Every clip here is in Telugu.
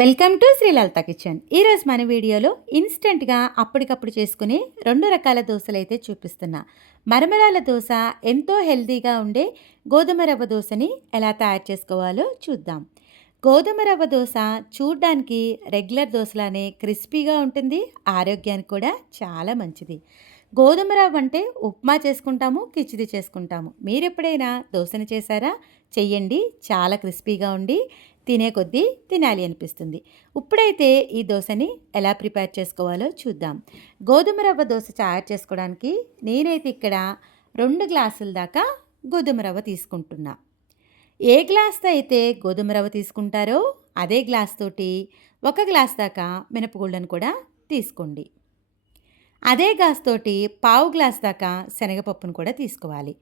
Welcome to Sri Lalitha kitchen. ఈరోజు మన వీడియోలో ఇన్స్టెంట్గా అప్పటికప్పుడు చేసుకునే 2 రకాల దోశలైతే చూపిస్తున్నా. మరమరాల దోశ ఎంతో హెల్తీగా ఉండే గోధుమ రవ్వ దోశని ఎలా తయారు చేసుకోవాలో చూద్దాం. గోధుమ రవ్వ దోశ చూడ్డానికి రెగ్యులర్ దోశలానే క్రిస్పీగా ఉంటుంది, ఆరోగ్యానికి కూడా చాలా మంచిది. గోధుమ రవ్వ అంటే ఉప్మా చేసుకుంటాము, కిచిడి చేసుకుంటాము. మీరెప్పుడైనా దోశని చేశారా? చెయ్యండి. చాలా క్రిస్పీగా ఉండి తినే కొద్దీ తినాలి అనిపిస్తుంది. ఇప్పుడైతే ఈ దోశని ఎలా ప్రిపేర్ చేసుకోవాలో చూద్దాం. గోధుమ రవ్వ దోశ తయారు చేసుకోవడానికి నేనైతే ఇక్కడ 2 గ్లాసుల దాకా గోధుమ రవ్వ తీసుకుంటున్నా. ఏ గ్లాస్తో అయితే గోధుమ రవ్వ తీసుకుంటారో అదే గ్లాస్ తోటి 1 గ్లాస్ దాకా మినపగుళ్ళను కూడా తీసుకోండి. అదే గ్లాస్ తోటి పావు గ్లాస్ దాకా శనగపప్పును కూడా తీసుకోవాలి.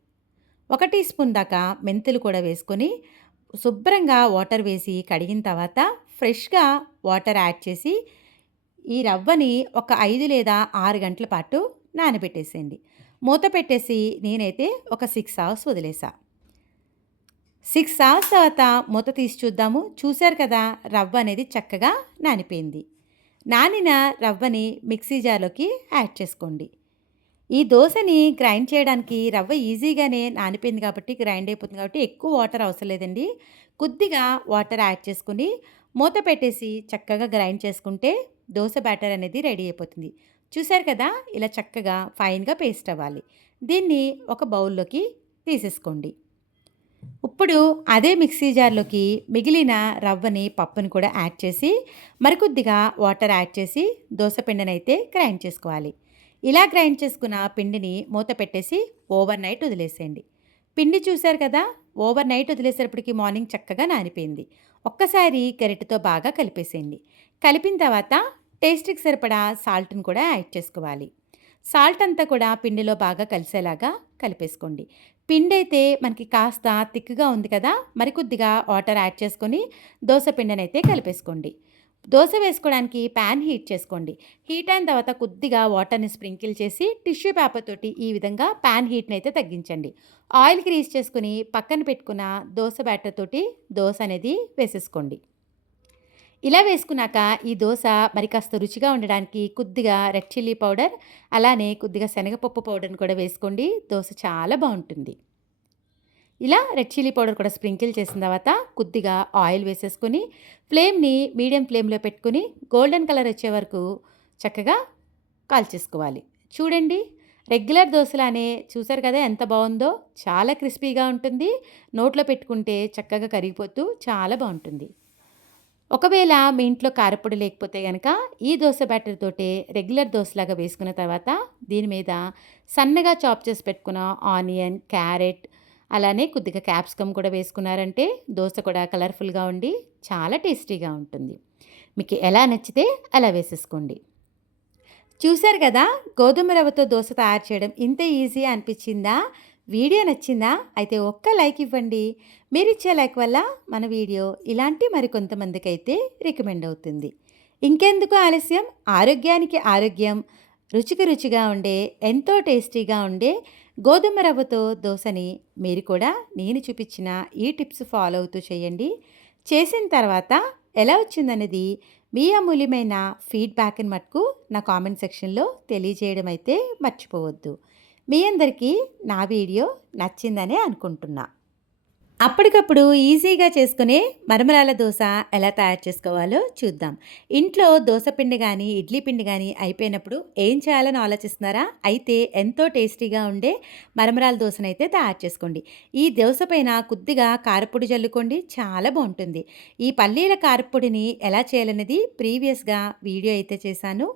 1 టీ స్పూన్ దాకా మెంతులు కూడా వేసుకొని శుభ్రంగా వాటర్ వేసి కడిగిన తర్వాత ఫ్రెష్గా వాటర్ యాడ్ చేసి ఈ రవ్వని ఒక 5 లేదా 6 గంటల పాటు నానబెట్టేసేయండి. మూత పెట్టేసి నేనైతే ఒక 6 అవర్స్ వదిలేసా. 6 అవర్స్ తర్వాత మూత తీసి చూద్దాము. చూశారు కదా, రవ్వ అనేది చక్కగా నానిపోయింది. నానిన రవ్వని మిక్సీ జార్లోకి యాడ్ చేసుకోండి. ఈ దోశని గ్రైండ్ చేయడానికి రవ్వ ఈజీగానే నానిపోయింది కాబట్టి గ్రైండ్ అయిపోతుంది కాబట్టి ఎక్కువ వాటర్ అవసరం లేదండి. కొద్దిగా వాటర్ యాడ్ చేసుకుని మూత పెట్టేసి చక్కగా గ్రైండ్ చేసుకుంటే దోశ బ్యాటర్ అనేది రెడీ అయిపోతుంది. చూశారు కదా, ఇలా చక్కగా ఫైన్గా పేస్ట్ అవ్వాలి. దీన్ని ఒక బౌల్లోకి తీసేసుకోండి. ఇప్పుడు అదే మిక్సీ జార్లోకి మిగిలిన రవ్వని పప్పుని కూడా యాడ్ చేసి మరికొద్దిగా వాటర్ యాడ్ చేసి దోశ పిండిని అయితే గ్రైండ్ చేసుకోవాలి. ఇలా గ్రైండ్ చేసుకున్న పిండిని మూత పెట్టేసి ఓవర్ నైట్ వదిలేసేయండి. పిండి చూశారు కదా, ఓవర్ నైట్ వదిలేసేటప్పటికి మార్నింగ్ చక్కగా నానిపోయింది. ఒక్కసారి గరిటెతో బాగా కలిపేసేయండి. కలిపిన తర్వాత టేస్ట్కి సరిపడా సాల్ట్ని కూడా యాడ్ చేసుకోవాలి. సాల్ట్ అంతా కూడా పిండిలో బాగా కలిసేలాగా కలిపేసుకోండి. పిండి అయితే మనకి కాస్త థిక్గా ఉంది కదా, మరికొద్దిగా వాటర్ యాడ్ చేసుకొని దోశ పిండిని అయితే కలిపేసుకోండి. దోశ వేసుకోవడానికి ప్యాన్ హీట్ చేసుకోండి. హీట్ అయిన తర్వాత కొద్దిగా వాటర్ని స్ప్రింకిల్ చేసి టిష్యూ పేపర్ తోటి ఈ విధంగా ప్యాన్ హీట్ని అయితే తగ్గించండి. ఆయిల్ గ్రీస్ చేసుకుని పక్కన పెట్టుకున్న దోశ బ్యాటర్ తోటి దోశ అనేది వేసేసుకోండి. ఇలా వేసుకున్నాక ఈ దోశ మరి కాస్త రుచిగా ఉండడానికి కొద్దిగా రెడ్ చిల్లీ పౌడర్ అలానే కొద్దిగా శనగపప్పు పౌడర్ని కూడా వేసుకోండి. దోశ చాలా బాగుంటుంది. ఇలా రెడ్ చిల్లీ పౌడర్ కూడా స్ప్రింకిల్ చేసిన తర్వాత కొద్దిగా ఆయిల్ వేసేసుకొని ఫ్లేమ్ని మీడియం ఫ్లేమ్లో పెట్టుకుని గోల్డెన్ కలర్ వచ్చే వరకు చక్కగా కాల్చేసుకోవాలి. చూడండి, రెగ్యులర్ దోశలానే చూసారు కదా ఎంత బాగుందో. చాలా క్రిస్పీగా ఉంటుంది. నోట్లో పెట్టుకుంటే చక్కగా కరిగిపోతూ చాలా బాగుంటుంది. ఒకవేళ మీ ఇంట్లో కారపొడి లేకపోతే కనుక ఈ దోశ బ్యాటర్ తోటే రెగ్యులర్ దోశలాగా వేసుకున్న తర్వాత దీని మీద సన్నగా చాప్ చేసి పెట్టుకున్న ఆనియన్, క్యారెట్ అలానే కొద్దిగా క్యాప్సికమ్ కూడా వేసుకున్నారంటే దోశ కూడా కలర్ఫుల్గా ఉండి చాలా టేస్టీగా ఉంటుంది. మీకు ఎలా నచ్చితే అలా వేసేసుకోండి. చూశారు కదా, గోధుమ రవ్వతో దోశ తయారు చేయడం ఇంత ఈజీ అనిపించిందా? వీడియో నచ్చిందా? అయితే ఒక్క లైక్ ఇవ్వండి. మీరిచ్చే లైక్ వల్ల మన వీడియో ఇలాంటి మరికొంతమందికి అయితే రికమెండ్ అవుతుంది. ఇంకెందుకు ఆలస్యం, ఆరోగ్యానికి ఆరోగ్యం, రుచికి రుచిగా ఉండే ఎంతో టేస్టీగా ఉండే గోధుమ రవ్వతో దోశని మీరు కూడా నేను చూపించిన ఈ టిప్స్ ఫాలో అవుతూ చేయండి. చేసిన తర్వాత ఎలా వచ్చిందనేది మీ అమూల్యమైన ఫీడ్బ్యాక్ని మటుకు నా కామెంట్ సెక్షన్లో తెలియజేయడం అయితే మర్చిపోవద్దు. మీ అందరికీ నా వీడియో నచ్చిందనే అనుకుంటున్నా. అప్పటికప్పుడు ఈజీగా చేసుకునే మరమరాల దోశ ఎలా తయారు చేసుకోవాలో చూద్దాం. ఇంట్లో దోశ పిండి కానీ ఇడ్లీ పిండి కానీ అయిపోయినప్పుడు ఏం చేయాలని ఆలోచిస్తున్నారా? అయితే ఎంతో టేస్టీగా ఉండే మరమరాల దోశనైతే తయారు చేసుకోండి. ఈ దోశ పైన కొద్దిగా కారపొడి జల్లుకోండి, చాలా బాగుంటుంది. ఈ పల్లీల కారపొడిని ఎలా చేయాలనేది ప్రీవియస్గా వీడియో అయితే చేశాను.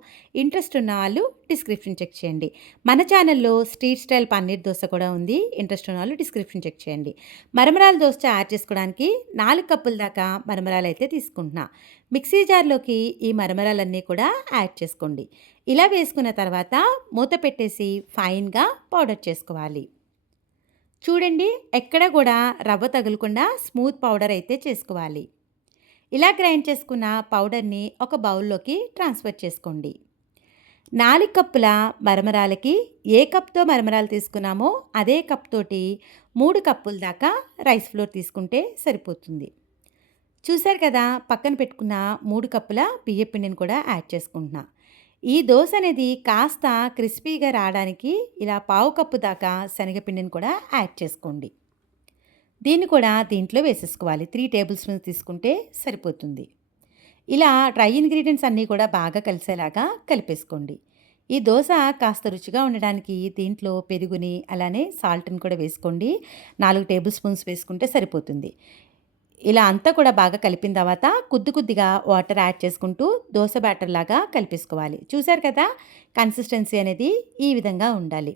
ఇంట్రెస్ట్ ఉన్న వాళ్ళు డిస్క్రిప్షన్ చెక్ చేయండి. మన ఛానల్లో స్ట్రీట్ స్టైల్ పన్నీర్ దోశ కూడా ఉంది. ఇంట్రెస్ట్ ఉన్న వాళ్ళు డిస్క్రిప్షన్ చెక్ చేయండి. మరమరాల దోశ యాడ్ చేసుకోవడానికి 4 కప్పుల దాకా మరమరాలు అయితే తీసుకుంటున్నా. మిక్సీ జార్లోకి ఈ మరమరాలన్నీ కూడా యాడ్ చేసుకోండి. ఇలా వేసుకున్న తర్వాత మూత పెట్టేసి ఫైన్గా పౌడర్ చేసుకోవాలి. చూడండి, ఎక్కడ కూడా రవ్వ తగులకుండా స్మూత్ పౌడర్ అయితే చేసుకోవాలి. ఇలా గ్రైండ్ చేసుకున్న పౌడర్ని ఒక బౌల్లోకి ట్రాన్స్ఫర్ చేసుకోండి. 4 కప్పుల మరమరాలకి ఏ కప్తో మరమరాలు తీసుకున్నామో అదే కప్ తోటి 3 కప్పుల దాకా రైస్ ఫ్లోర్ తీసుకుంటే సరిపోతుంది. చూసారు కదా! పక్కన పెట్టుకున్న 3 కప్పుల బియ్యపు పిండిని కూడా యాడ్ చేసుకుంటున్నా. ఈ దోస అనేది కాస్త క్రిస్పీగా రావడానికి ఇలా పావు కప్పు దాకా శనగపిండిని కూడా యాడ్ చేసుకోండి. దీన్ని కూడా దీంట్లో వేసేసుకోవాలి. 3 టేబుల్ స్పూన్స్ తీసుకుంటే సరిపోతుంది. ఇలా డ్రై ఇంగ్రీడియెంట్స్ అన్నీ కూడా బాగా కలిసేలాగా కలిపేసుకోండి. ఈ దోస కాస్త రుచిగా ఉండడానికి దీంట్లో పెరుగుని, అలానే సాల్ట్‌ని కూడా వేసుకోండి. 4 టేబుల్ స్పూన్స్ వేసుకుంటే సరిపోతుంది. ఇలా అంతా కూడా బాగా కలిపిన తర్వాత కొద్దిగా వాటర్ యాడ్ చేసుకుంటూ దోస బ్యాటర్‌లాగా కలిపేసుకోవాలి. చూసారు కదా! కన్సిస్టెన్సీ అనేది ఈ విధంగా ఉండాలి.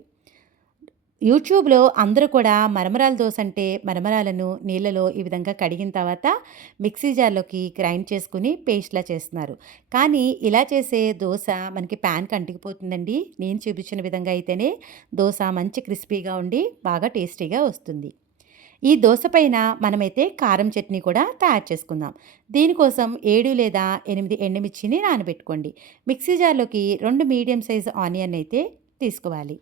యూట్యూబ్‌లో అందరూ కూడా మరమరాల దోస అంటే మరమరాలను నీళ్ళలో ఈ విధంగా కడిగిన తర్వాత మిక్సీ జార్‌లోకి గ్రైండ్ చేసుకొని పేస్ట్‌లా చేస్తున్నారు. కానీ ఇలా చేసే దోస మనకి ప్యాన్‌కి అంటుకుపోతుందండి. నేను చూపించిన విధంగా అయితేనే దోస మంచి క్రిస్పీగా ఉండి బాగా టేస్టీగా వస్తుంది. ఈ దోస పైన మనమైతే కారం చట్నీ కూడా తయారు చేసుకుందాం. దీనికోసం 7 లేదా 8 ఎండుమిర్చిని నానబెట్టుకోండి. మిక్సీ జార్‌లోకి 2 మీడియం సైజ్ ఆనియన్ అయితే తీసుకోవాలి.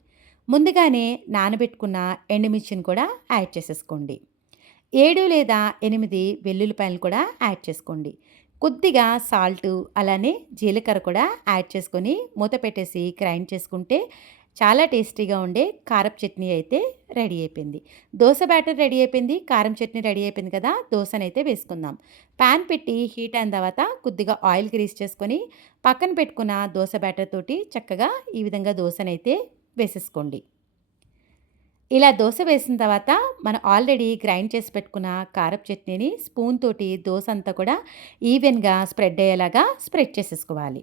ముందుగానే నానబెట్టుకున్న ఎండుమిర్చిని కూడా యాడ్ చేసేసుకోండి. 7 లేదా 8 వెల్లుల్లిపాయలు కూడా యాడ్ చేసుకోండి. కొద్దిగా సాల్టు, అలానే జీలకర్ర కూడా యాడ్ చేసుకొని మూత పెట్టేసి గ్రైండ్ చేసుకుంటే చాలా టేస్టీగా ఉండే కారపు చట్నీ అయితే రెడీ అయిపోయింది. దోస బ్యాటర్ రెడీ అయిపోయింది. కారం చట్నీ రెడీ అయిపోయింది కదా! దోసనైతే వేసుకుందాం. పాన్ పెట్టి హీట్ అయిన తర్వాత కొద్దిగా ఆయిల్ గ్రీస్ చేసుకొని పక్కన పెట్టుకున్న దోస బ్యాటర్ తోటి చక్కగా ఈ విధంగా దోసనైతే వేసేసుకోండి. ఇలా దోస వేసిన తర్వాత మనం ఆల్రెడీ గ్రైండ్ చేసి పెట్టుకున్న కారపు చట్నీని స్పూన్ తోటి దోస అంతా కూడా ఈవెన్‌గా స్ప్రెడ్ అయ్యేలాగా స్ప్రెడ్ చేసేసుకోవాలి.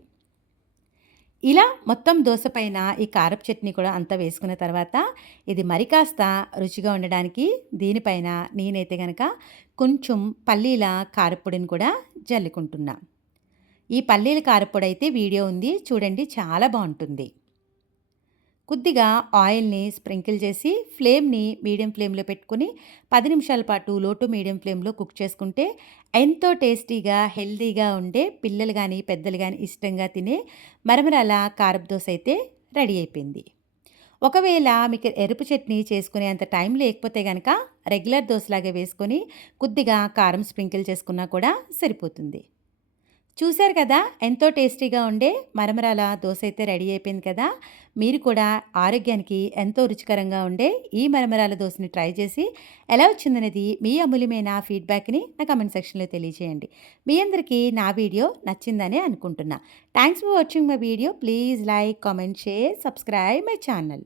ఇలా మొత్తం దోస పైన ఈ కారపు చట్నీ కూడా అంతా వేసుకున్న తర్వాత ఇది మరి కాస్త రుచిగా ఉండడానికి దీనిపైన నేనైతే గనక కొంచెం పల్లీల కారప్పొడిని కూడా జల్లుకుంటున్నా. ఈ పల్లీల కారప్పొడి అయితే వీడియో ఉంది చూడండి, చాలా బావుంటుంది. కొద్దిగా ఆయిల్‌ని స్ప్రింకిల్ చేసి ఫ్లేమ్‌ని మీడియం ఫ్లేమ్‌లో పెట్టుకొని 10 నిమిషాల పాటు లో టు మీడియం ఫ్లేమ్‌లో కుక్ చేసుకుంటే ఎంతో టేస్టీగా, హెల్తీగా ఉండే పిల్లలు గానీ, పెద్దలు గానీ ఇష్టంగా తినే మరమరాల కారపు దోస అయితే రెడీ అయిపోయింది. ఒకవేళ మీకు ఎరుపు చట్నీ చేసుకునేంత టైం లేకపోతే గనక రెగ్యులర్ దోసలాగే వేసుకొని కొద్దిగా కారం స్ప్రింకిల్ చేసుకున్నా కూడా సరిపోతుంది. చూశారు కదా! ఎంతో టేస్టీగా ఉండే మరమరాల దోస అయితే రెడీ అయిపోయింది కదా! మీరు కూడా ఆరోగ్యానికి ఎంతో రుచికరంగా ఉండే ఈ మరమరాల దోసని ట్రై చేసి ఎలా వచ్చిందనేది మీ అమూల్యమైన ఫీడ్‌బ్యాక్‌ని నా కామెంట్ సెక్షన్‌లో తెలియజేయండి. మీ అందరికీ నా వీడియో నచ్చిందనే అనుకుంటున్నా. Thanks for watching my video. Please like, comment, share, subscribe my channel.